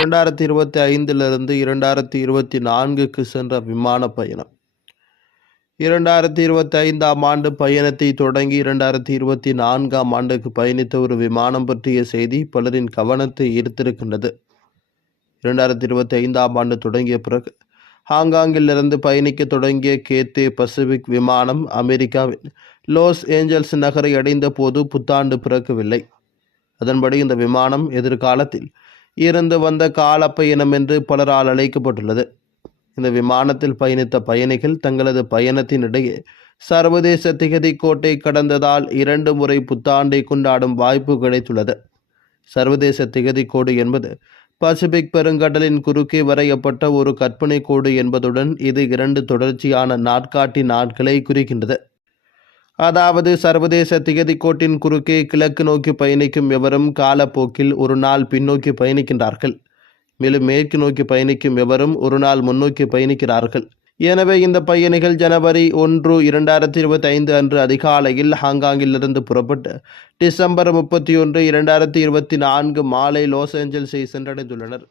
இரண்டாயிரத்தி இருபத்தி ஐந்திலிருந்து இரண்டாயிரத்தி இருபத்தி நான்குக்கு சென்ற விமான பயணம். இரண்டாயிரத்தி இருபத்தி ஐந்தாம் ஆண்டு பயணத்தை தொடங்கி இரண்டாயிரத்தி இருபத்தி நான்காம் ஆண்டுக்கு பயணித்த ஒரு விமானம் பற்றிய செய்தி பலரின் கவனத்தை ஈர்த்திருக்கின்றது. இரண்டாயிரத்தி இருபத்தி ஐந்தாம் ஆண்டு தொடங்கிய பிறகு ஹாங்காங்கிலிருந்து பயணிக்க தொடங்கிய கேத்தே பசிபிக் விமானம் அமெரிக்காவின் லாஸ் ஏஞ்சல்ஸ் நகரை அடைந்த போது புத்தாண்டு பிறக்கவில்லை. அதன்படி இந்த விமானம் எதிர்காலத்தில் இருந்து வந்த காலப்பயணம் என்று பலரால் அழைக்கப்பட்டுள்ளது. இந்த விமானத்தில் பயணித்த பயணிகள் தங்களது பயணத்தினிடையே சர்வதேச திகதி கோட்டை கடந்ததால் இரண்டு முறை புத்தாண்டை கொண்டாடும் வாய்ப்பு கிடைத்துள்ளது. சர்வதேச திகதி கோடு என்பது பசிபிக் பெருங்கடலின் குறுக்கே வரையப்பட்ட ஒரு கற்பனை கோடு என்பதுடன் இது இரண்டு தொடர்ச்சியான நாட்காட்டி நாட்களை குறிக்கின்றது. அதாவது சர்வதேச திகதி கோட்டின் குறுக்கே கிழக்கு நோக்கி பயணிக்கும் எவரும் காலப்போக்கில் ஒரு நாள் பின்னோக்கி பயணிக்கின்றார்கள். மேலும் மேற்கு நோக்கி பயணிக்கும் எவரும் ஒரு நாள் முன்னோக்கி பயணிக்கிறார்கள். எனவே இந்த பயணிகள் ஜனவரி ஒன்று இரண்டாயிரத்தி இருபத்தி ஐந்து அன்று அதிகாலையில் ஹாங்காங்கிலிருந்து புறப்பட்டு டிசம்பர் முப்பத்தி ஒன்று இரண்டாயிரத்தி இருபத்தி நான்கு மாலை லாஸ் ஏஞ்சல்ஸை சென்றடைந்துள்ளனர்.